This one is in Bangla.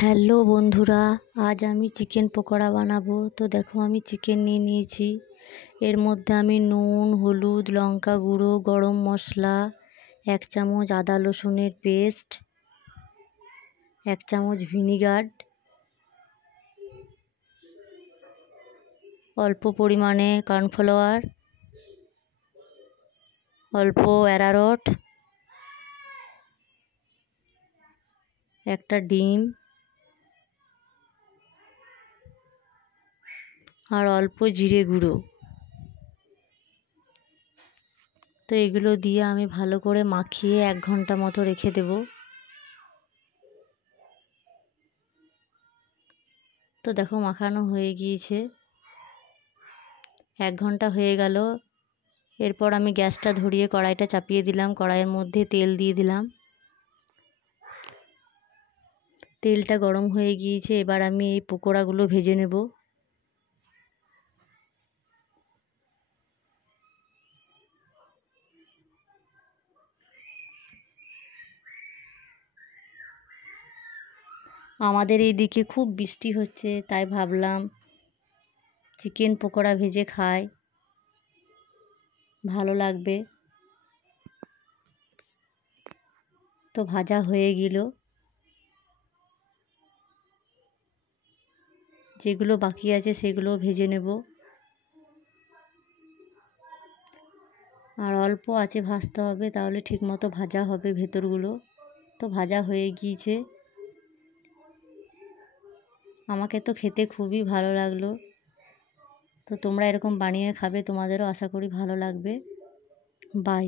হ্যালো বন্ধুরা, আজ আমি চিকেন পকোড়া বানাবো। তো দেখো আমি চিকেন নিয়ে নিয়েছি। এর মধ্যে আমি নুন, হলুদ, লঙ্কা গুঁড়ো, গরম মশলা, 1 চামচ আদা রসুনের পেস্ট, 1 চামচ ভিনিগার, অল্প পরিমাণে কর্নফ্লাওয়ার, অল্প অ্যারারুট, একটা ডিম আর অল্প জিরে গুঁড়ো। তো এগুলো দিয়ে আমি ভালো করে মাখিয়ে 1 ঘন্টা মতো রেখে দেব। তো দেখো মাখানো হয়ে গিয়েছে, 1 ঘন্টা হয়ে গেল। এরপর আমি গ্যাসটা ধরিয়ে কড়াইটা চাপিয়ে দিলাম। কড়াইয়ের মধ্যে তেল দিয়ে দিলাম। তেলটা গরম হয়ে গিয়েছে, এবার আমি এই পকোড়াগুলো ভেজে নেব। আমাদের এইদিকে খুব বৃষ্টি হচ্ছে, তাই ভাবলাম চিকেন পকোড়া ভেজে খাই, ভালো লাগবে। তো ভাজা হয়ে গেল, যেগুলো বাকি আছে সেগুলো ভেজে নেব। আর অল্প আঁচে ভাজতে হবে, তাহলে ঠিকমতো ভাজা হবে ভেতরগুলো। তো ভাজা হয়ে গিয়েছে, আমাকে তো খেতে খুবই ভালো লাগলো। তো তোমরা এরকম বানিয়ে খাবে, তোমাদেরও আশা করি ভালো লাগবে। বাই।